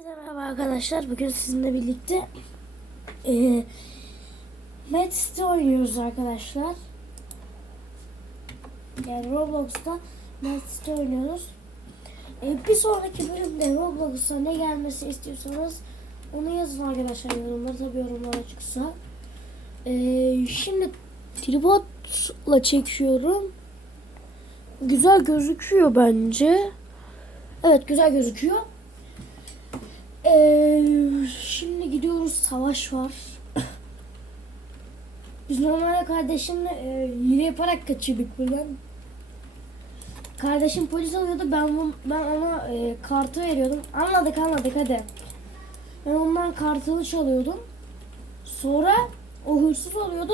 Herkese merhaba arkadaşlar. Bugün sizinle birlikte e, Mad City oynuyoruz arkadaşlar. Yani Roblox'ta Mad City oynuyoruz. E, bir sonraki bölümde Roblox'a ne gelmesi istiyorsanız onu yazın arkadaşlar yorumlara tabi yorumlara çıksa. E, şimdi tripodla çekiyorum. Güzel gözüküyor bence. Evet güzel gözüküyor. Şimdi gidiyoruz savaş var. Biz normalde kardeşimle e, hile yaparak kaçıyorduk buradan. Kardeşim polis alıyordu ben ben ona e, kartı veriyordum. Anladık anladık hadi. Ben ondan kartını çalıyordum. Sonra o hırsız oluyordu.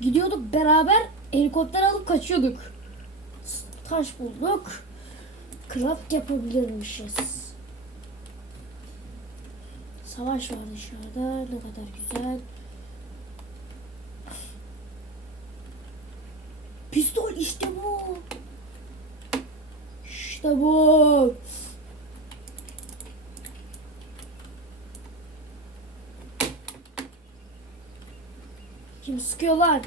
Gidiyorduk beraber helikopter alıp kaçıyorduk. Taş bulduk. Craft yapabilirmişiz. Savaş var dışarıda. Ne kadar güzel. Pistol işte bu. İşte bu. Kim sıkıyor lan?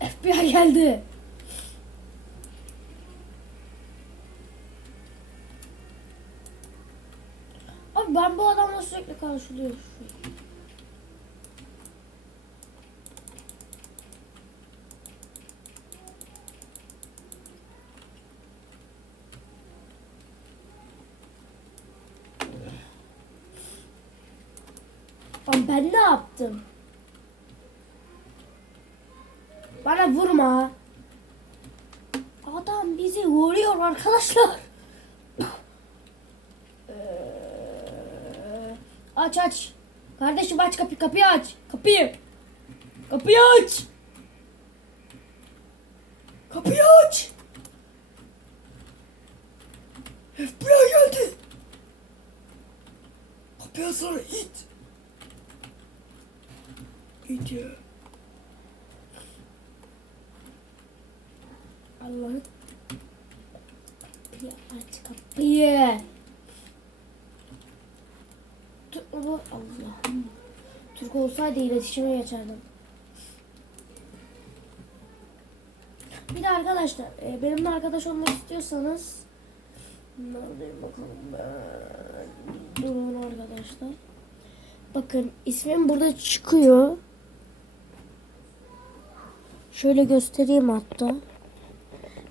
FBI geldi. Ben bu adamla sürekli karşılıyorum. Lan ben ne yaptım? Bana vurma. Adam bizi vuruyor arkadaşlar. Ee, aç aç. Kardeşim aç kapıyı kapıyı aç. Kapıyı. Kapıyı aç. Kapıyı aç. FBI geldi. Kapıyı açsana it. İt ya. Allah'ım. Kapıyı aç kapıyı. Allah'ım. Türk olsaydı iletişime geçerdim. Bir de arkadaşlar e, benimle arkadaş olmak istiyorsanız Neredeyim bakalım ben. Durun arkadaşlar. Bakın ismim burada çıkıyor. Şöyle göstereyim hatta.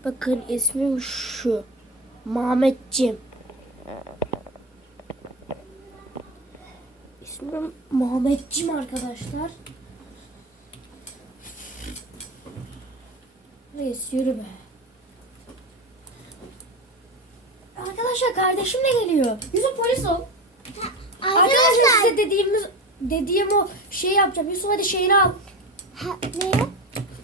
Bakın ismim şu. Mehmetciğim. İsmim Muhammedciğim arkadaşlar. Reis yürü be. Arkadaşlar kardeşim de geliyor. Yusuf polis ol. Arkadaşlar size dediğimiz dediğim o şeyi yapacağım. Yusuf hadi şeyini al. Ha, ne?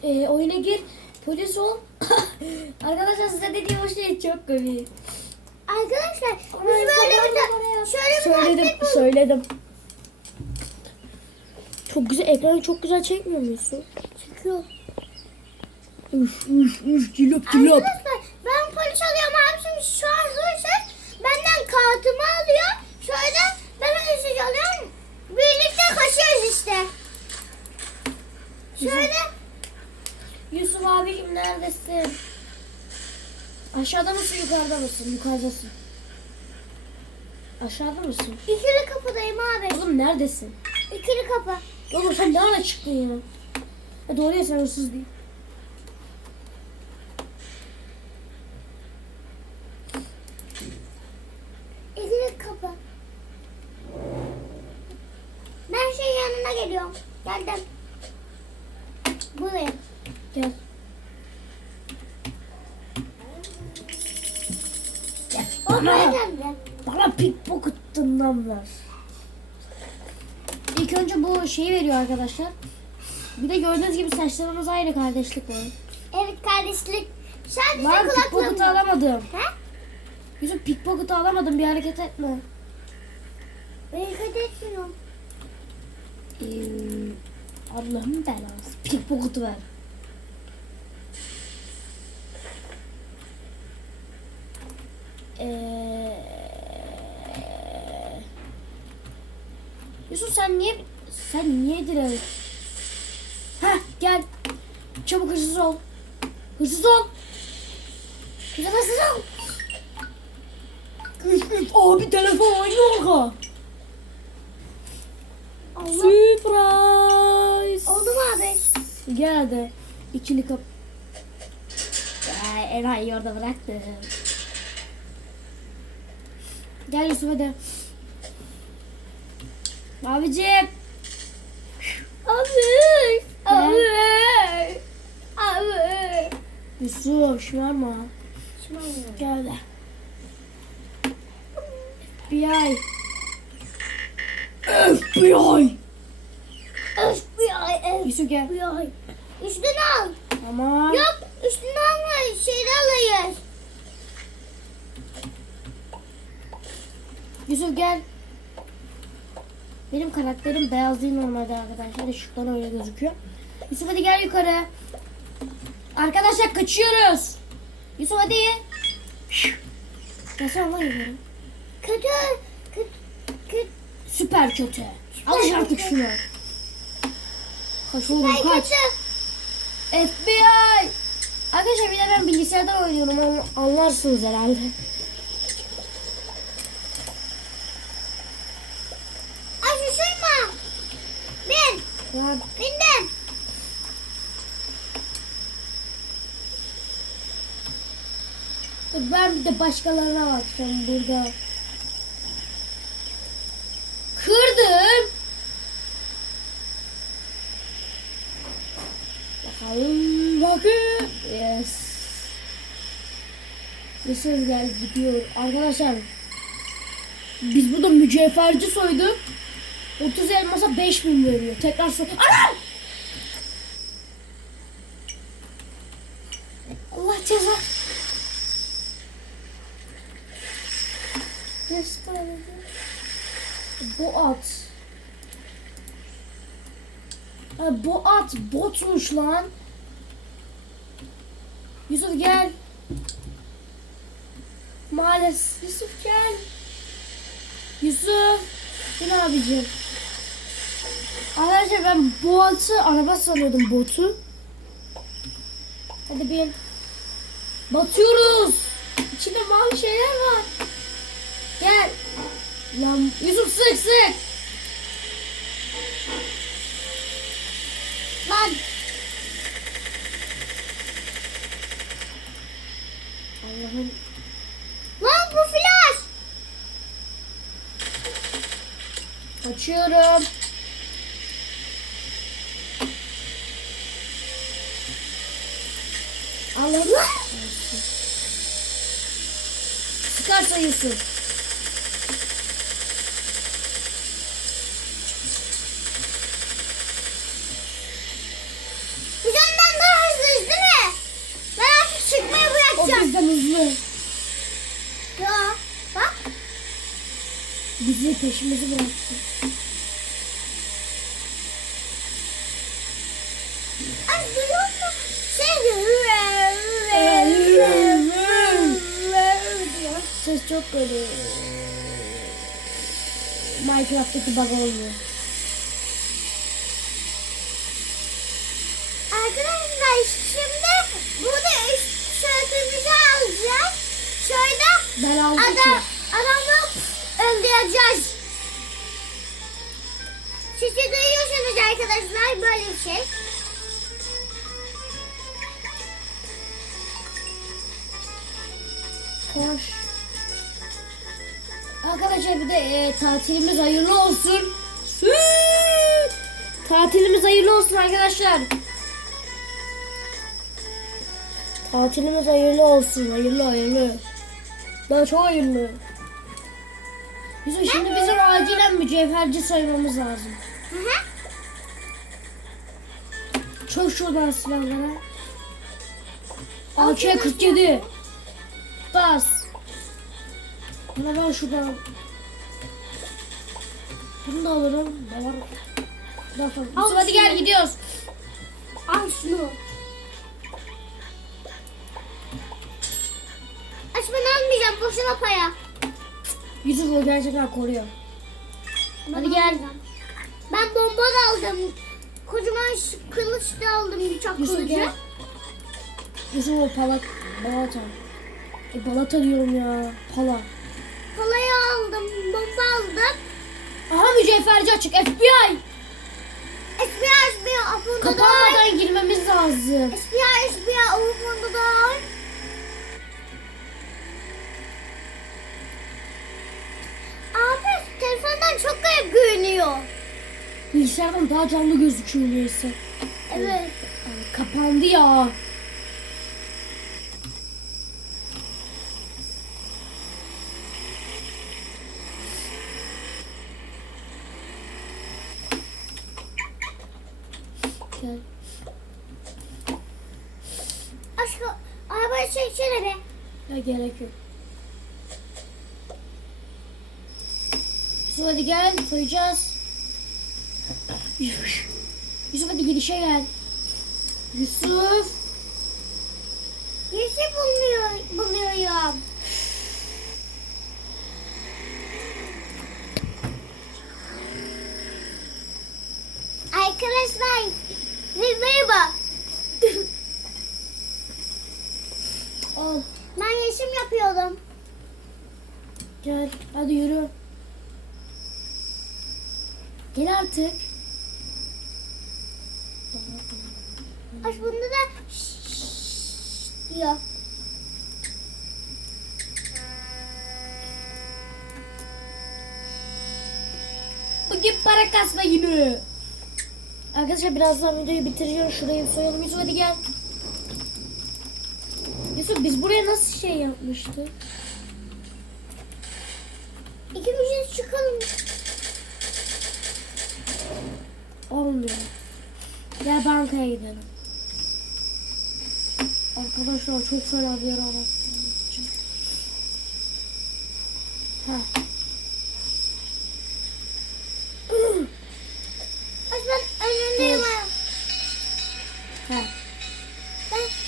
Ee, oyuna gir. Polis ol. Arkadaşlar size dediğim o şey çok komik. Arkadaşlar biz böyle bir şöyle bir Söyledim, söyledim. Çok güzel, ekranı çok güzel çekmiyor musun? Çıkıyor. Üf üf üf cilop cilop. Arkadaşlar ben polis alıyorum abi şimdi şu an hırsız benden kartımı alıyor. Şöyle ben hırsız alıyorum. Birlikte kaçıyoruz işte. Şöyle Yusuf abicim neredesin? Aşağıda mısın, yukarıda mısın? Yukarıdasın. Aşağıda mısın? ikili kapıdayım abi. Oğlum neredesin? İkili kapı. Oğlum sen ne ara çıktın ya? E doğru ya sen hırsız değil. İkili kapı. Ben şey yanına geliyorum. Geldim. Buraya. Gel. O buraya Ana! geldi. Bana pickpocket'ından ver. İlk önce bu şeyi veriyor arkadaşlar. Bir de gördüğünüz gibi saçlarımız aynı kardeşlik var. Evet kardeşlik. Sadece Lan pickpocket'ı alamadım. He? Yusuf pickpocket'ı alamadım bir hareket etme. Ben dikkat etmiyorum. Ee, Allah'ın belası. Pickpocket'ı ver. Ee, Yusuf sen niye sen niye direkt? Heh gel. Çabuk hırsız ol. Hırsız ol. Güzel hırsız ol. Üf üf abi telefon orga. Allah. Surprise. Oldu mu abi? Gel hadi. İkili kap. Ay, Eray orada bıraktım. Gel Yusuf hadi. Abicim. Abi. Abi. Abi. Yusuf şımarma. Şımarma. Gel de. FBI. FBI. FBI. Yusuf gel. FBI. Üstünü al. Tamam. Yok üstünü alma. Şeyde alayız. Yusuf gel. Benim karakterim beyaz değil normalde arkadaşlar. Işıktan öyle gözüküyor. Yusuf hadi gel yukarı. Arkadaşlar kaçıyoruz. Yusuf hadi. Gelsene lan yukarı. Kötü. Kötü. Kötü. Süper kötü. Alış artık şunu. Kaç oğlum kaç. kötü. FBI. Arkadaşlar bir de ben bilgisayardan oynuyorum. An- Anlarsınız herhalde. Ay şuşuyma. Ya Bindim. Ben bir de başkalarına bakacağım burada. Kırdım. Bakalım bakın. Yes. Yusuf gel gidiyor. Arkadaşlar biz burada mücevherci soyduk. 30 elmasa 5000 veriyor. Tekrar soy. Anam! Allah ceza. Gösterdi. Bu at. Ha, bu at botmuş lan. Yusuf gel. Maalesef. Yusuf gel. Yusuf. Bin abicim. Arkadaşlar ben bu atı araba sanıyordum botu. Hadi bin. Batıyoruz. İçinde mavi şeyler var. Gel. Lan Yusuf sık sık. Lan. Allah'ım. Lan bu flash. Açıyorum. Bu candan daha hızlıyız değil mi? Ben artık çıkmayı O bırakacağım. bizden hızlı. Ya bak. Bizi peşimizi bıraktı. Ay duyuyor musun? Şey diyor. Ses çok böyle. Minecraft'taki bug oluyor. Arkadaşlar şimdi burada üst tişörtümüzü alacağız. Şöyle Ben aldım adam, adamı öldüreceğiz. Siz de duyuyorsunuz arkadaşlar böyle bir şey. Koş. Arkadaşlar bir de e, tatilimiz hayırlı olsun. Tatilimiz hayırlı olsun arkadaşlar. Tatilimiz hayırlı olsun. Hayırlı hayırlı. Daha çok hayırlı. Yusuf şimdi bizim acilen mücevherci soymamız lazım. Hı hı. Çok şuradan silahlara. AK-47. Bas. Buna ben şuradan. Bunu da alırım. Ne var? Daha fazla. Al hadi gel gidiyoruz. Al şunu. Aç ben almayacağım boşuna paya. Yusuf o gerçekten koruyor. Ben Hadi gel. almayacağım. Ben bomba da aldım. Kocaman kılıç da aldım bıçak Yusuf kılıcı. gel. Yusuf o palat. Balata. E, balata diyorum ya. Pala. Aldım. Aha mücevherci açık. FBI. FBI FBI abunda da. Kapanmadan girmemiz lazım. FBI FBI abunda da. Abi telefondan çok garip görünüyor. Bilgisayardan daha canlı gözüküyor neyse. Evet. Ay, kapandı ya. Aşkım arabayı çeksene be. Ya gerek yok. Yusuf hadi gel soyacağız. Yusuf. Yusuf hadi girişe gel. Yusuf. Yeşil buluyor, buluyorum. Arkadaşlar, bir merhaba. Al Yeşim yapıyordum. gel hadi yürü. Gel artık. Aş bunda da şşş diyor. Bugün para kasma günü. Arkadaşlar birazdan videoyu bitireceğim. Şurayı soyalım. Yusuf hadi gel. Yusuf biz buraya nasıl şey yapmıştık? İkimiz çıkalım. Olmuyor. Gel bankaya gidelim. Arkadaşlar çok fena bir yer arattım. Heh. Aş ben önündeyim. ha.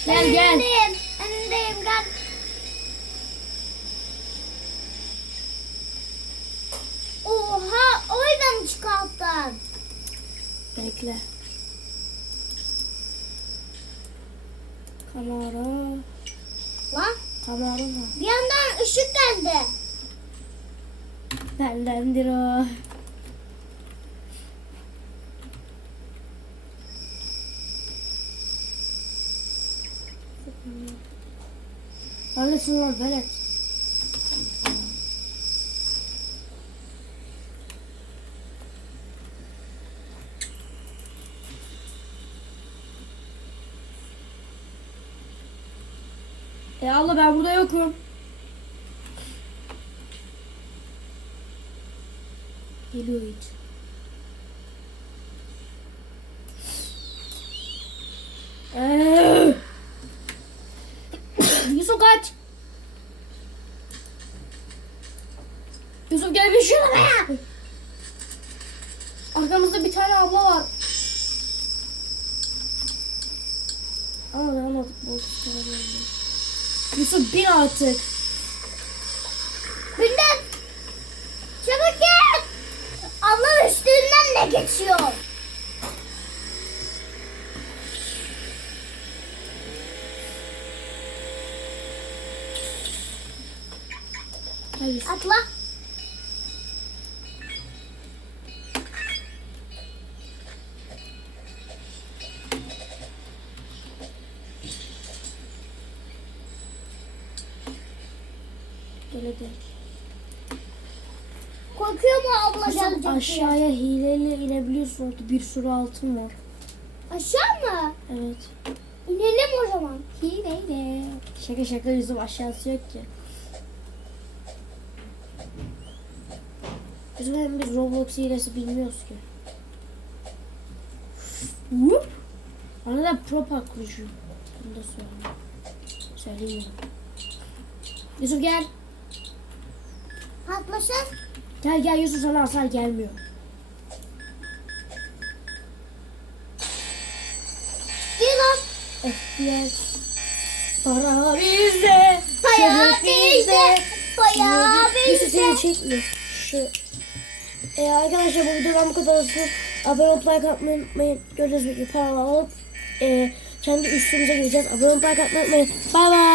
Gel, gel. önündeyim. Önündeyim gel. Oha oradan mı çıkarttın? Bekle. Kamera. Lan Kamera mı? bir yandan ışık geldi. Bendendir o. Neredesin lan velet? E Allah ben burada yokum. Geliyor it. Eee! Yusuf kaç. Yusuf gel bir şuraya. Arkamızda bir tane abla var. Ama ben almadık bu Yusuf bin artık. Bilmem. Çabuk gel. Allah de geçiyor. Atla. Korkuyor mu abla gelecek diye? aşağıya hileyle inebiliyorsun orada bir sürü altın var. Aşağı mı? Evet. İnelim o zaman. Hileyle. Şaka şaka Yusuf aşağısı yok ki. Yusuf hem biz Roblox hilesi bilmiyoruz ki. Whoop. Arada pro parkurcu. Bunu da söyleyeyim. Söyleyeyim? Yusuf gel. Patlasın. Gel gel Yusuf sana hasar gelmiyor. Lan. FBI. Para bizde. Para bizde. Para Yusuf bizde. seni çekmiyor. Şu. E, arkadaşlar bu videodan bu kadar olsun. Abone olup like atmayı unutmayın. Gördüğünüz gibi paralar alıp e, kendi üstümüze gireceğiz. Abone olup like atmayı unutmayın. Bay bay.